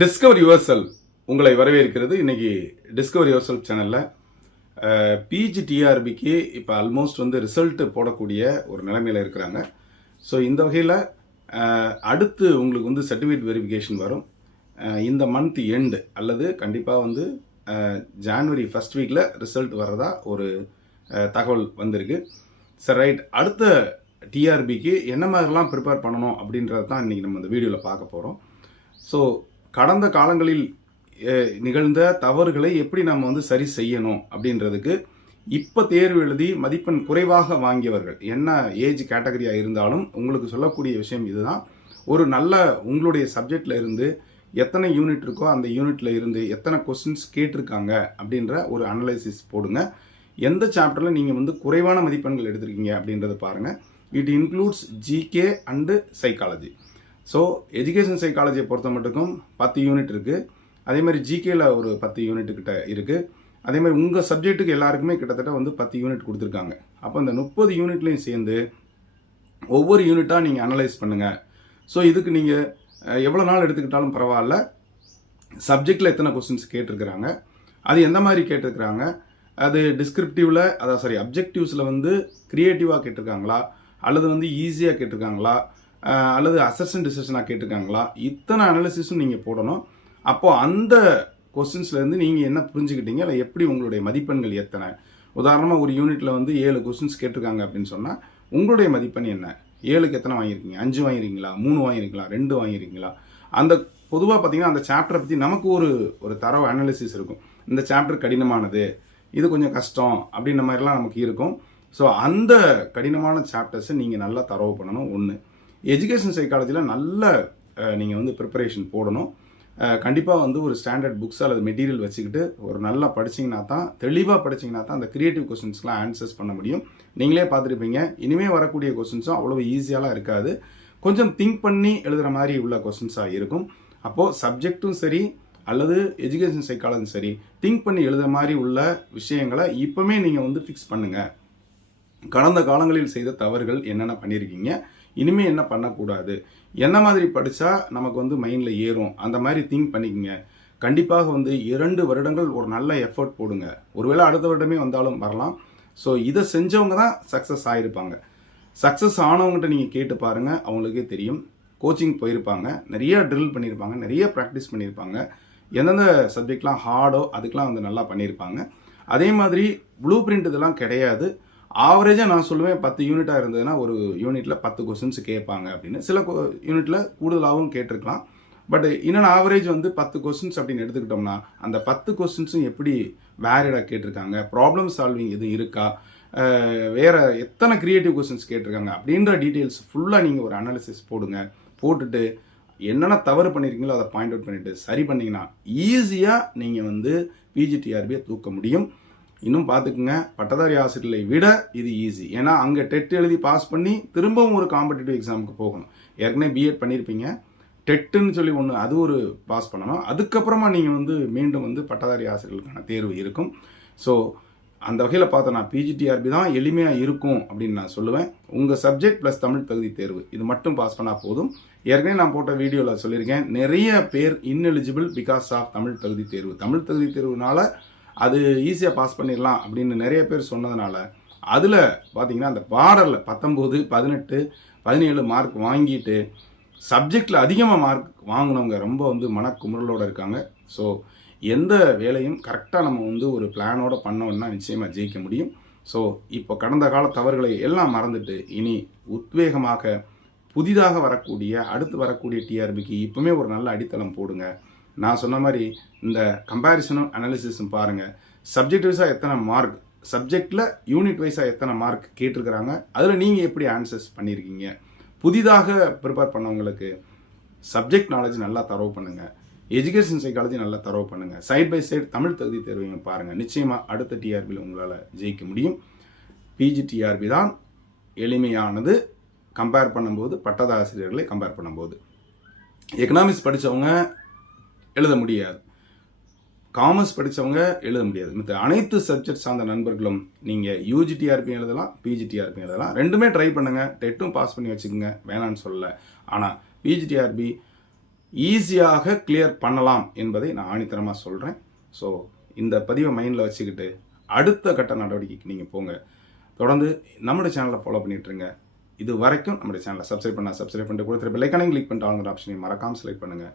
Discover யுவர்செல் உங்களை வரவேற்கிறது. இன்னைக்கு டிஸ்கவர் யுவர்செல் சேனலில் பிஜி டிஆர்பிக்கு இப்போ ஆல்மோஸ்ட் வந்து ரிசல்ட் போடக்கூடிய ஒரு நிலைமையில் இருக்கிறாங்க. ஸோ இந்த வகையில் அடுத்து உங்களுக்கு வந்து சர்டிஃபிகேட் வெரிஃபிகேஷன் வரும். இந்த மந்த் எண்டு அல்லது கண்டிப்பாக வந்து ஜான்வரி ஃபஸ்ட் வீக்கில் ரிசல்ட் வர்றதா ஒரு தகவல் வந்திருக்கு. சரி ரைட் அடுத்த டிஆர்பிக்கு என்ன மாதிரிலாம் ப்ரிப்பேர் பண்ணணும் அப்படின்றத தான் இன்றைக்கி நம்ம இந்த வீடியோவில் பார்க்க போகிறோம் ஸோ கடந்த காலங்களில் நிகழ்ந்த தவறுகளை எப்படி நம்ம வந்து சரி செய்யணும் அப்படின்றதுக்கு இப்போ தேர்வு எழுதி மதிப்பெண் குறைவாக வாங்கியவர்கள் என்ன ஏஜ் கேட்டகரியாக இருந்தாலும் உங்களுக்கு சொல்லக்கூடிய விஷயம் இதுதான். ஒரு நல்ல உங்களுடைய சப்ஜெக்டில் இருந்து எத்தனை யூனிட் இருக்கோ அந்த யூனிட்டில் இருந்து எத்தனை கொஸ்டின்ஸ் கேட்டிருக்காங்க அப்படின்ற ஒரு அனலைசிஸ் போடுங்க. எந்த சாப்டரில் நீங்கள் வந்து குறைவான மதிப்பெண்கள் எடுத்திருக்கீங்க அப்படின்றத பாருங்கள் it includes GK and psychology so education சைக்காலஜியை பொறுத்த மட்டுக்கும் பத்து யூனிட் இருக்குது அதே மாதிரி ஜிகேயில் ஒரு பத்து யூனிட் கிட்ட இருக்குது அதே மாதிரி உங்கள் சப்ஜெக்ட்டுக்கு எல்லாருக்குமே கிட்டத்தட்ட வந்து பத்து யூனிட் கொடுத்துருக்காங்க. அப்போ இந்த முப்பது யூனிட்லையும் சேர்ந்து ஒவ்வொரு யூனிட்டாக நீங்கள் அனலைஸ் பண்ணுங்கள் ஸோ இதுக்கு நீங்கள் எவ்வளோ நாள் எடுத்துக்கிட்டாலும் பரவாயில்ல. சப்ஜெக்டில் எத்தனை கொஸ்டின்ஸ் கேட்டிருக்கிறாங்க. அது எந்த மாதிரி கேட்டிருக்கிறாங்க? அது டிஸ்கிரிப்டிவில் அதான் சாரி அப்ஜெக்டிவ்ஸில் வந்து க்ரியேட்டிவாக கேட்டிருக்காங்களா? அல்லது வந்து ஈஸியாக கேட்டிருக்காங்களா? அல்லது அசர்ஷன் டிசர்ஷனாக கேட்டிருக்காங்களா? இத்தனை அனாலிசிஸும் நீங்கள் போடணும். அப்போது அந்த கொஸ்டின்ஸ்லேருந்து நீங்கள் என்ன புரிஞ்சுக்கிட்டீங்க? இல்லை எப்படி உங்களுடைய மதிப்பெண்கள் எத்தனை உதாரணமாக ஒரு யூனிட்டில் வந்து ஏழு கொஸ்டின்ஸ் கேட்டிருக்காங்க அப்படின்னு சொன்னால் உங்களுடைய மதிப்பெண் என்ன? ஏழுக்கு எத்தனை வாங்கியிருக்கீங்க? அஞ்சு வாங்கியிருக்கீங்களா? மூணு வாங்கியிருக்கீங்களா? ரெண்டு வாங்கியிருக்கீங்களா? அந்த பொதுவாக பார்த்தீங்கன்னா அந்த சாப்டரை பற்றி நமக்கு ஒரு ஒரு தரவு அனாலிசிஸ் இருக்கும். இந்த சாப்டர் கடினமானது இது கொஞ்சம் கஷ்டம் அப்படின்ற மாதிரிலாம் நமக்கு இருக்கும். ஸோ அந்த கடினமான சாப்டர்ஸை நீங்கள் நல்லா தரவு பண்ணணும். ஒன்று எஜுகேஷன் சைக்காலஜியில் நல்ல நீங்கள் வந்து ப்ரிப்பரேஷன் போடணும். கண்டிப்பாக வந்து ஒரு ஸ்டாண்டர்ட் புக்ஸ் அல்லது மெட்டீரியல் வச்சுக்கிட்டு ஒரு நல்லா படிச்சீங்கன்னா தான் தெளிவாக படிச்சிங்கன்னா தான் அந்த கிரியேட்டிவ் கொஸ்டின்ஸ்லாம் ஆன்சர்ஸ் பண்ண முடியும். நீங்களே பார்த்துருப்பீங்க. இனிமேல் வரக்கூடிய கொஸ்டின்ஸும் அவ்வளோ ஈஸியாலாம் இருக்காது. கொஞ்சம் திங்க் பண்ணி எழுதுகிற மாதிரி உள்ள கொஸ்டின்ஸாக இருக்கும். அப்போது சப்ஜெக்ட்டும் சரி அல்லது எஜுகேஷன் சைக்காலஜும் சரி திங்க் பண்ணி எழுத மாதிரி உள்ள விஷயங்களை இப்போவுமே நீங்கள் வந்து ஃபிக்ஸ் பண்ணுங்கள் கடந்த காலங்களில் செய்த தவறுகள் என்னென்ன பண்ணியிருக்கீங்க இனிமேல் என்ன பண்ணக்கூடாது? என்ன மாதிரி படித்தா நமக்கு வந்து மைண்டில் ஏறும்? அந்த மாதிரி திங்க் பண்ணிக்கங்க. கண்டிப்பாக வந்து இரண்டு வருடங்கள் ஒரு நல்ல எஃபர்ட் போடுங்க. ஒருவேளை அடுத்த வருடமே வந்தாலும் வரலாம். ஸோ இதை செஞ்சவங்க தான் சக்ஸஸ் ஆகிருப்பாங்க சக்ஸஸ் ஆனவங்ககிட்ட நீங்கள் கேட்டு பாருங்கள் அவங்களுக்கே தெரியும். கோச்சிங் போயிருப்பாங்க. நிறைய ட்ரில் பண்ணியிருப்பாங்க நிறைய ப்ராக்டிஸ் பண்ணியிருப்பாங்க எந்தெந்த சப்ஜெக்ட்லாம் ஹார்டோ அதுக்கெலாம் வந்து நல்லா பண்ணியிருப்பாங்க அதே மாதிரி ப்ளூ பிரிண்ட் இதெல்லாம் கிடையாது. ஆவரேஜாக நான் சொல்லுவேன் பத்து யூனிட்டாக இருந்ததுன்னா ஒரு யூனிட்டில் பத்து கொஸ்டின்ஸ் கேட்பாங்க அப்படின்னு. சில யூனிட்டில் கூடுதலாகவும் கேட்டிருக்கலாம். பட் இன்னொன்று ஆவரேஜ் வந்து பத்து கொஸ்டின்ஸ் அப்படின்னு எடுத்துக்கிட்டோம்னா அந்த பத்து கொஸ்டின்ஸும் எப்படி வேரிடாக கேட்டிருக்காங்க? ப்ராப்ளம் சால்விங் எதுவும் இருக்கா? வேறு எத்தனை க்ரியேட்டிவ் கொஸ்டின்ஸ் கேட்டிருக்காங்க? அப்படின்ற டீட்டெயில்ஸ் ஃபுல்லாக நீங்கள் ஒரு அனாலிசிஸ் போடுங்க. போட்டுட்டு என்னென்ன தவறு பண்ணியிருக்கீங்களோ அதை பாயிண்ட் அவுட் பண்ணிவிட்டு சரி பண்ணிங்கன்னா ஈஸியாக நீங்கள் வந்து பிஜிடிஆர்பியை தூக்க முடியும். இன்னும் பார்த்துக்குங்க. பட்டதாரி ஆசிரியர்களை விட இது ஈஸி ஏன்னா அங்கே டெட் எழுதி பாஸ் பண்ணி திரும்பவும் ஒரு காம்படிட்டிவ் எக்ஸாமுக்கு போகணும். ஏற்கனவே பிஎட் பண்ணியிருப்பீங்க. டெட்டுன்னு சொல்லி ஒன்று அது ஒரு பாஸ் பண்ணணும். அதுக்கப்புறமா நீங்கள் வந்து மீண்டும் வந்து பட்டதாரி ஆசிரியர்களுக்கான தேர்வு இருக்கும். ஸோ அந்த வகையில் பார்த்தோன்னா பிஜிடிஆர்பி தான் எளிமையாக இருக்கும் அப்படின்னு நான் சொல்லுவேன். உங்கள் சப்ஜெக்ட் ப்ளஸ் தமிழ் தகுதி தேர்வு இது மட்டும் பாஸ் பண்ணால் போதும். ஏற்கனவே நான் போட்ட வீடியோவில் சொல்லியிருக்கேன். நிறைய பேர் இன்எலிஜிபிள் பிகாஸ் ஆஃப் தமிழ் தகுதி தேர்வு. தமிழ் தகுதி தேர்வுனால அது ஈஸியாக பாஸ் பண்ணிடலாம் அப்படின்னு நிறைய பேர் சொன்னதுனால அதில் பார்த்தீங்கன்னா அந்த பாடலில் பத்தொம்போது பதினெட்டு பதினேழு மார்க் வாங்கிட்டு சப்ஜெக்டில் அதிகமாக மார்க் வாங்கினவங்க ரொம்ப வந்து மனக்குமுறலோடு இருக்காங்க. ஸோ எந்த வேலையும் கரெக்டாக நம்ம வந்து ஒரு பிளானோட பண்ணோம்னா நிச்சயமாக ஜெயிக்க முடியும். ஸோ இப்போ கடந்த கால தவறுகளை எல்லாம் மறந்துட்டு இனி உத்வேகமாக புதிதாக வரக்கூடிய அடுத்து வரக்கூடிய டிஆர்பிக்கு இப்போவுமே ஒரு நல்ல அடித்தளம் போடுங்க. நான் சொன்ன மாதிரி இந்த கம்பேரிசனும் அனாலிசிஸும் பாருங்கள் சப்ஜெக்ட் வைஸாக எத்தனை மார்க் சப்ஜெக்டில் யூனிட் வைஸாக எத்தனை மார்க் கேட்டிருக்கிறாங்க? அதில் நீங்கள் எப்படி ஆன்சர்ஸ் பண்ணியிருக்கீங்க புதிதாக ப்ரிப்பேர் பண்ணவங்களுக்கு சப்ஜெக்ட் நாலேஜ் நல்லா தரவு பண்ணுங்கள் எஜுகேஷன் சைக்காலஜி நல்லா தரவு பண்ணுங்கள் சைட் பை சைடு தமிழ் தகுதி தேர்வையும் பாருங்கள் நிச்சயமாக அடுத்த டிஆர்பியில் உங்களால் ஜெயிக்க முடியும். பிஜி டிஆர்பி தான் எளிமையானது. கம்பேர் பண்ணும்போது பட்டதாசிரியர்களை கம்பேர் பண்ணும்போது. எக்கனாமிக்ஸ் படித்தவங்க எழுத முடியாது. காமர்ஸ் படித்தவங்க எழுத முடியாது. மற்ற அனைத்து சப்ஜெக்ட் சார்ந்த நண்பர்களும் நீங்கள் யூஜிடிஆர்பியும் எழுதலாம் பிஜிடிஆர்பியும் எழுதலாம். ரெண்டுமே ட்ரை பண்ணுங்கள் டெட்டும் பாஸ் பண்ணி வச்சுக்கோங்க. வேணான்னு சொல்லலை. ஆனால் பிஜிடிஆர்பி ஈஸியாக கிளியர் பண்ணலாம் என்பதை நான் ஆணித்தரமாக சொல்கிறேன் ஸோ இந்த பதிவை மைண்டில் வச்சுக்கிட்டு அடுத்த கட்ட நடவடிக்கைக்கு நீங்கள் போங்க. தொடர்ந்து நம்முடைய சேனலை ஃபாலோ பண்ணிட்டுருங்க இது வரைக்கும் நம்முடைய சேனலை சப்ஸ்கிரைப் பண்ணால் சப்ஸ்கிரைப் பண்ணிட்டு கொடுத்துரு பெல்லைக்கானையும் கிளிக் பண்ணிட்டு ஆளுங்கிற ஆப்ஷனையும் மறக்காமல் செலக்ட் பண்ணுங்கள்